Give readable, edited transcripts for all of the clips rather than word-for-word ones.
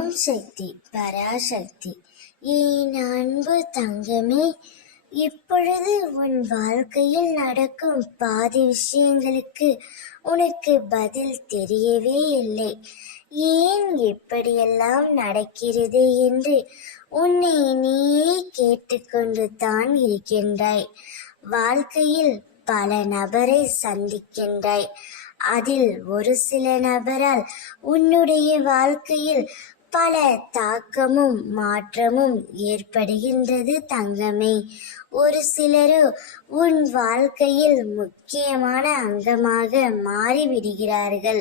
ஓம் சக்தி பராசக்தி. என் அன்பு தங்கமே, இப்பொழுது உன் வாழ்க்கையில் நடக்கும் பாதி விஷயங்களுக்கு உனக்கு பதில் தெரியவே இல்லை. ஏன் இப்படியெல்லாம் நடக்கிறது என்று உன்னை நீயே கேட்டுக்கொண்டு தான் இருக்கின்றாய். வாழ்க்கையில் பல நபரை சந்திக்கின்றாய். அதில் ஒரு சில நபரால் உன்னுடைய வாழ்க்கையில் பல தாக்கமும் மாற்றமும் ஏற்படுகின்றது தங்கமே. ஒரு சிலரோ உன் வாழ்க்கையில் முக்கியமான அங்கமாக மாறிவிடுகிறார்கள்.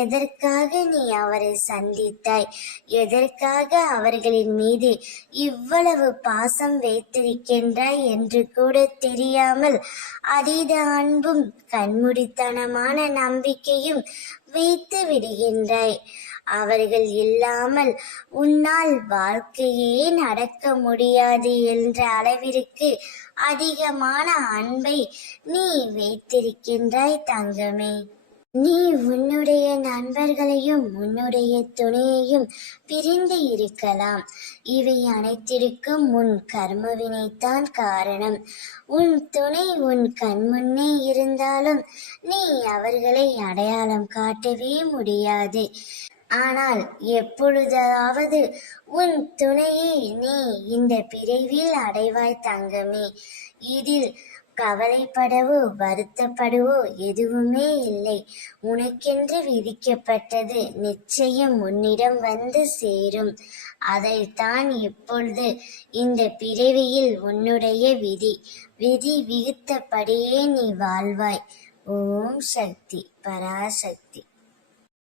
எதற்காக நீ அவரை சந்தித்தாய்? எதற்காக அவர்களின் மீது இவ்வளவு பாசம் வைத்திருக்கின்றாய் என்று கூட தெரியாமல் அதீத அன்பும் கண்மூடித்தனமான நம்பிக்கையும் வைத்து விடுகின்றாய். அவர்கள் இல்லாமல் உன்னால் வாழ்க்கையே நடக்க முடியாது என்ற அளவிற்கு அதிகமான அன்பை நீ வைத்திருக்கின்றாய் தங்கமே. நீ உன்னுடைய நண்பர்களையும் உன்னுடைய துணையையும் பிரிந்து இருக்கலாம். இவை அனைத்திற்கும் உன் கர்மவினைத்தான் காரணம். உன் துணை உன் கண்முன்னே இருந்தாலும் நீ அவர்களை அடையாளம் காட்டவே முடியாது. ஆனால் எப்பொழுதாவது உன் துணையை நீ இந்த பிறவியில் அடைவாய் தங்கமே. இதில் கவலைப்படவோ வருத்தப்படவோ எதுவுமே இல்லை. உனக்கென்று விதிக்கப்பட்டது நிச்சயம் உன்னிடம் வந்து சேரும். அதைத்தான் இப்பொழுது இந்த பிறவியில் உன்னுடைய விதி விதித்தபடியே நீ வாழ்வாய். ஓம் சக்தி பராசக்தி.